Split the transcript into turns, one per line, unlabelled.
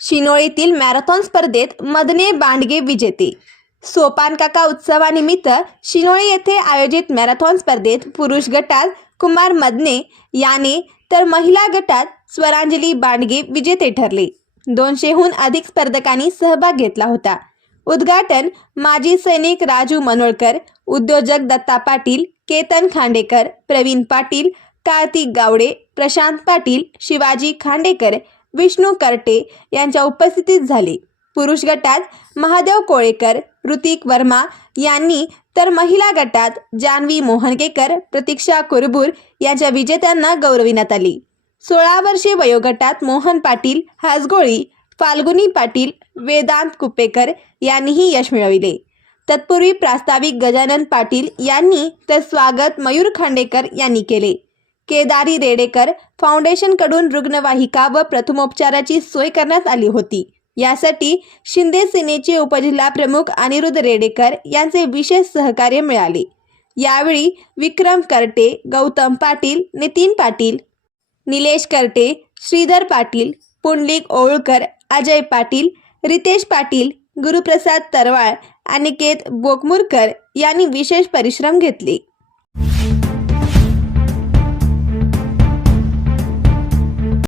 शिनोळीतील marathon स्पर्धेत मदने बांडगे विजेते. सोपान काका उत्सवानिमित्त शिनोळी येथे आयोजित मॅरेथॉन स्पर्धेत पुरुष गटात कुमार मदने याने तर महिला गटात स्वरांजली बांडगे विजेते ठरले. दोनशेहून अधिक स्पर्धकांनी सहभाग घेतला होता. उद्घाटन माजी सैनिक राजू मनोळकर उद्योजक दत्ता पाटील केतन खांडेकर प्रवीण पाटील कार्तिक गावडे प्रशांत पाटील शिवाजी खांडेकर विष्णू करटे यांच्या उपस्थितीत झाले. पुरुष गटात महादेव कोळेकर ऋतिक वर्मा यांनी तर महिला गटात जान्हवी मोहनकेकर प्रतीक्षा कुरबूर यांच्या विजेत्यांना गौरविण्यात आले. सोळा वर्षे वयोगटात मोहन पाटील हासगोळी फाल्गुनी पाटील वेदांत कुपेकर यांनीही यश मिळविले. तत्पूर्वी प्रास्ताविक गजानन पाटील यांनी तर स्वागत मयूर खांडेकर यांनी केले. केदारी रेडेकर फाउंडेशनकडून रुग्णवाहिका व प्रथमोपचाराची सोय करण्यात आली होती. यासाठी शिंदे सेनेचे उपजिल्हा प्रमुख अनिरुद्ध रेडेकर यांचे विशेष सहकार्य मिळाले. यावेळी विक्रम करटे गौतम पाटील नितीन पाटील निलेश करटे श्रीधर पाटील पुंडलिक ओळकर अजय पाटील रितेश पाटील गुरुप्रसाद तरवाळ अनिकेत बोकमुरकर यांनी विशेष परिश्रम घेतले.